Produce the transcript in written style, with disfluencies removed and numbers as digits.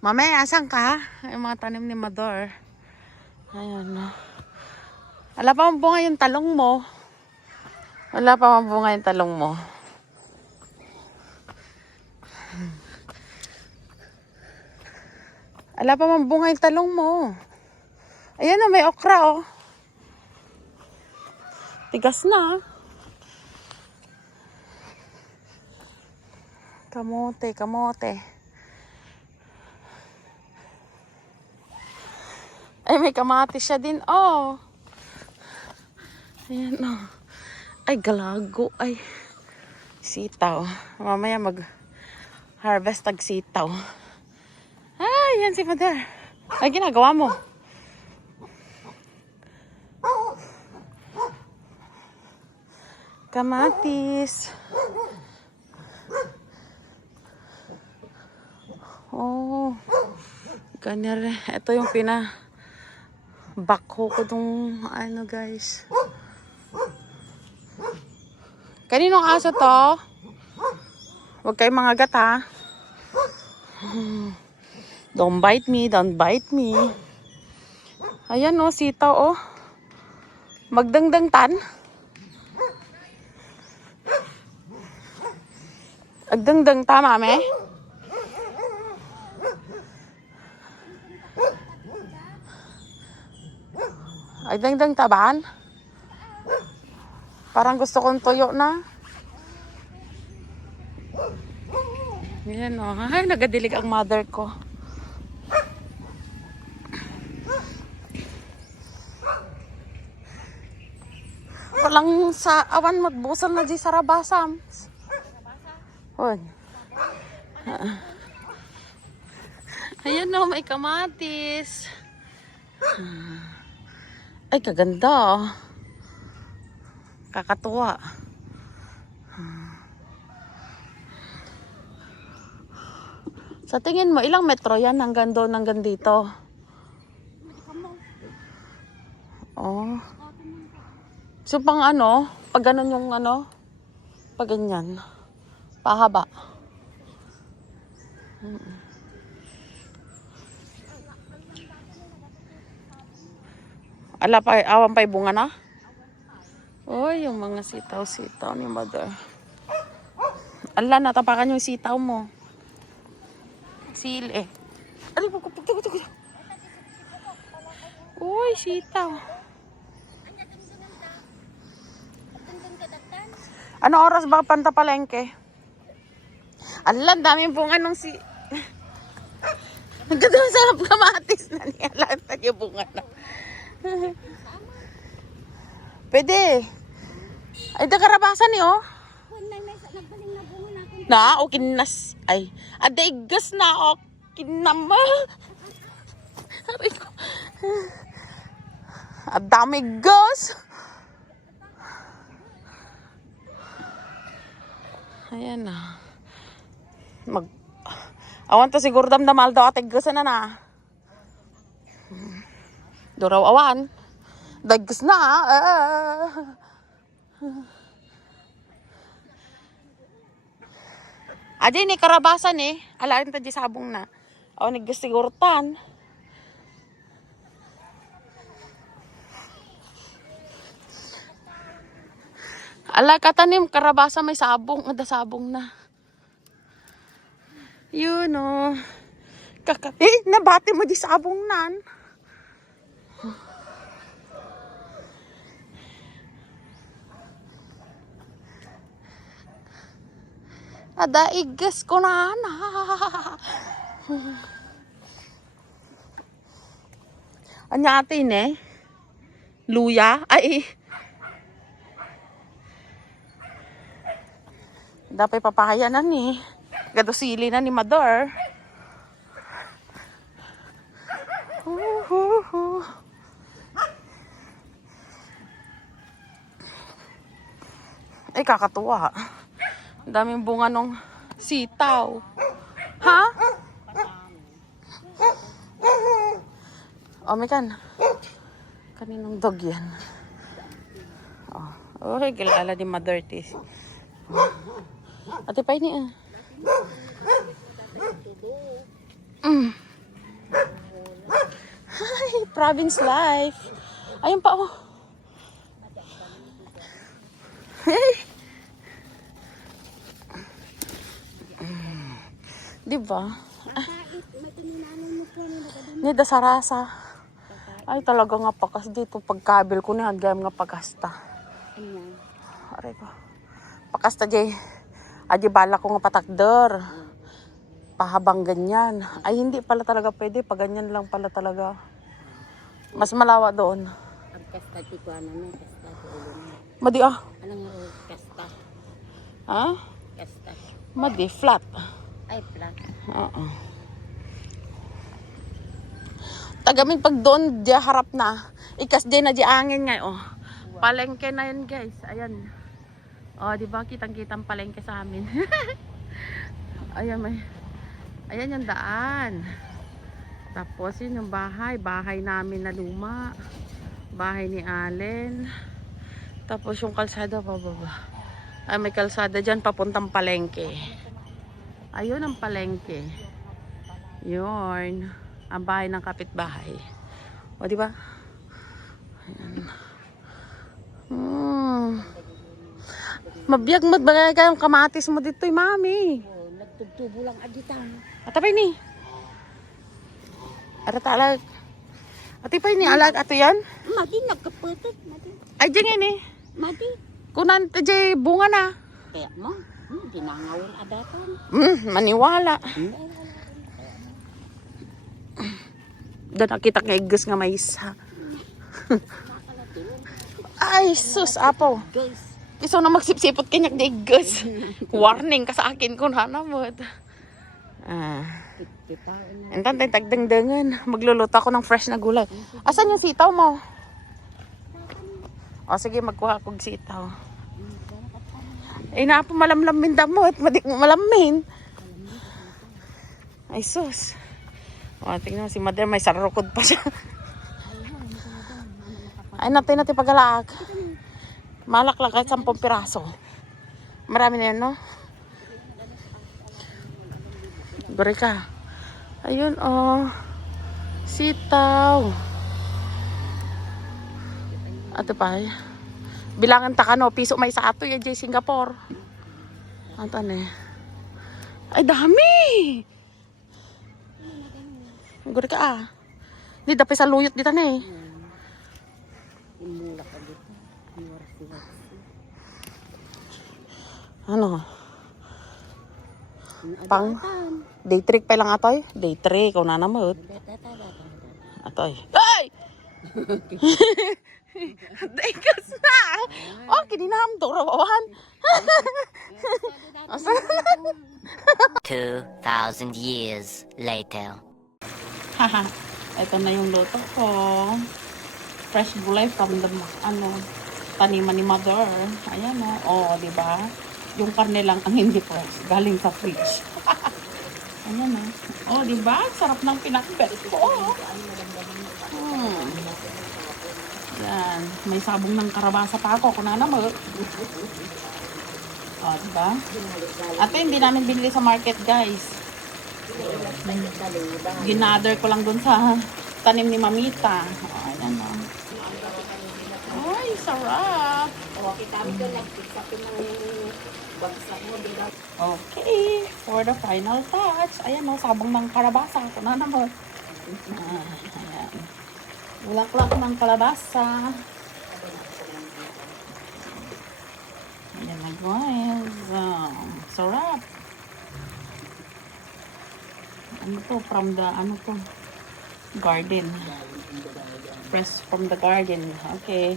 Mamaya, asan ka? Yung mga tanim ni Mador. Ayan. Wala pa mabunga yung talong mo. Wala pa mabunga yung talong mo. Wala pa mabunga yung talong mo. Ayan na, may okra oh. Tigas na. Kamote, kamote. Ay, may kamatis siya din. Oh. Ayan oh. Ay, galago. Ay, sitaw. Mamaya mag-harvest tag sitaw. Ay, yan si Madar. Ay, ginagawa mo. Kamatis. Oh. Ganyan. Ito yung bakho ko dong ano guys. Kaninong aso to? Huwag kayong mga gata. Don't bite me, don't bite me. Ayan oh, sitaw oh. Magdangdang tan. Agdangdang ta, mame. Agdangdang taban. Parang gusto kong tuyo na. Yan o. Ay, nagadilig ang mother ko. Walang sa awan magbusal na di sarabasam. Huwag. Ayan o, may kamatis. Ay, kaganda oh. Kakatuwa. Sa tingin mo, ilang metro yan hanggang doon, hanggang dito? Oh. So, pang ano? Pag ganun yung ano? Pag ganyan. Pahaba. Ala pa, awan pa'y bunga na? Uy, yung mga sitaw-sitaw ni Mother. Ala, natapakan yung sitaw mo. Sili. Ay, pagkakapagkakapagkakapag. Uy, sitaw. Ano oras ba pantapalengke? Ala, daming bunga nung ang ganda ng sarap kamatis na niya. Lata niya bunga na. Pwede. Ay, karabasan niyo. Na, o kinas. Ay, adaigas na o kinama. Adami gas. Ayan na. Awan to siguro damdamal daw at igasan na na. Duraw awan. Daggas na Adi ni karabasan eh. Alain ta di sabong na. Awan naggas siguro tan. Ala katanim karabasa may sabong. Ada sabong na. Yun o. Nabati mo di sabong nan. Ada igas ko na na. Anya atin eh. Luya. Ay. Dapat papahayanan ni. Gadosili na ni Mador. Ay, kakatuwa. Ang daming bunga nung sitaw. Ha? Oh, may kan. Kaninong dog yan? Oh, okay, kilala ni Mother Tis. Ate pa ini province life. Ayun pa, oh. Hey. Diba? Nida sarasa. Ay, talaga nga pakas dito. Pagkabil ko ni Hagam nga pagkasta. Aray ko. Pakasta, Jay. Adi bala ko nga patakder. Pahabang ganyan. Ay, hindi pala talaga pwede. Pag ganyan lang pala talaga. Mas malawa doon. Ang kasta ti ko ano na kasta ko ulo na. Madi ah. Ano nga kasta? Ha? Kasta. Madi, flat. Ay plat. Oo. Tagaming pag doon, di harap na. Ikas di na di angin nga, oh. Palengke na yun, guys. Ayan. Oh, di ba? Kitang-kitang palengke sa amin. Ayan, may. Ayan yung daan. Tapos yun yung bahay. Bahay namin na luma. Bahay ni Allen. Tapos yung kalsada pababa. Ay, may kalsada dyan papuntang palengke. Ayun ang palengke. Yun. Ang bahay ng kapitbahay. O, di ba? Ayan. Mabiyag magbagay kayong kamatis mo dito, mami. Oh, nagtugtubo lang aditan. Atapay ni. Aratalag. Atipay ni alag ato yan. Madi nagkaputot madi. Ay dyan yan eh. Madi. Kunan jay bunga na. Kaya mo, ginangawin adatan. Maniwala. Doon nakita nga igus nga may isa. Ay sus apo. Guys, Iso na magsipsipot kanyak na igus. Warning ka sa akin kung hanamot. kita na. Entan tayo tagdangdangan. Magluluto ako ng fresh na gulay. Asan yung sitaw mo? O sige, magkuha akong sitaw. Eh na po malamlamin damot. Madik mo malamin. Ay sus. O tingnan mo si mother, may sarukod pa siya. Ay natin pagalaak. Malak lang kahit 10 piraso. Marami na yan, no? Gori ka. Ayun, oh. Sitaw. Ato pa, eh. Bilangan ta ka, no? Piso may sa ato, yan, Singapore. Atan, eh. Ay, dami! Gori ka, ah. Hindi, dapat sa luyot dito, na, eh. Imula ka dito. Ano? Pang day trick pa lang atoy? Day trick, kung nanamot. Atoy. Ay! Day kas na! Oh, kininam to, rawawan. 2,000 years later. Haha, ito na yung luto ko. Fresh gulay from the, taniman ni mother. Ayan o. Oh, di ba? Yung karne lang ang hindi fresh. Galing sa fridge. Ayan o. Oh, di ba? Sarap ng pinakbet ko. Yan. May sabong ng karabasa pa ako. Kung nanamot. Oh, di ba? At hindi namin binili sa market, guys. Ginather ko lang dun sa tanim ni Mamita. Oh, ayan o. Ay, sarap. Okay, for the final touch. Ayan o, sabong ng kalabasa. Ito na naman. Ayan. Bulaklak ng kalabasa. Ayan na guys. Sarap. Ano to? From the, garden. Fresh from the garden. Okay.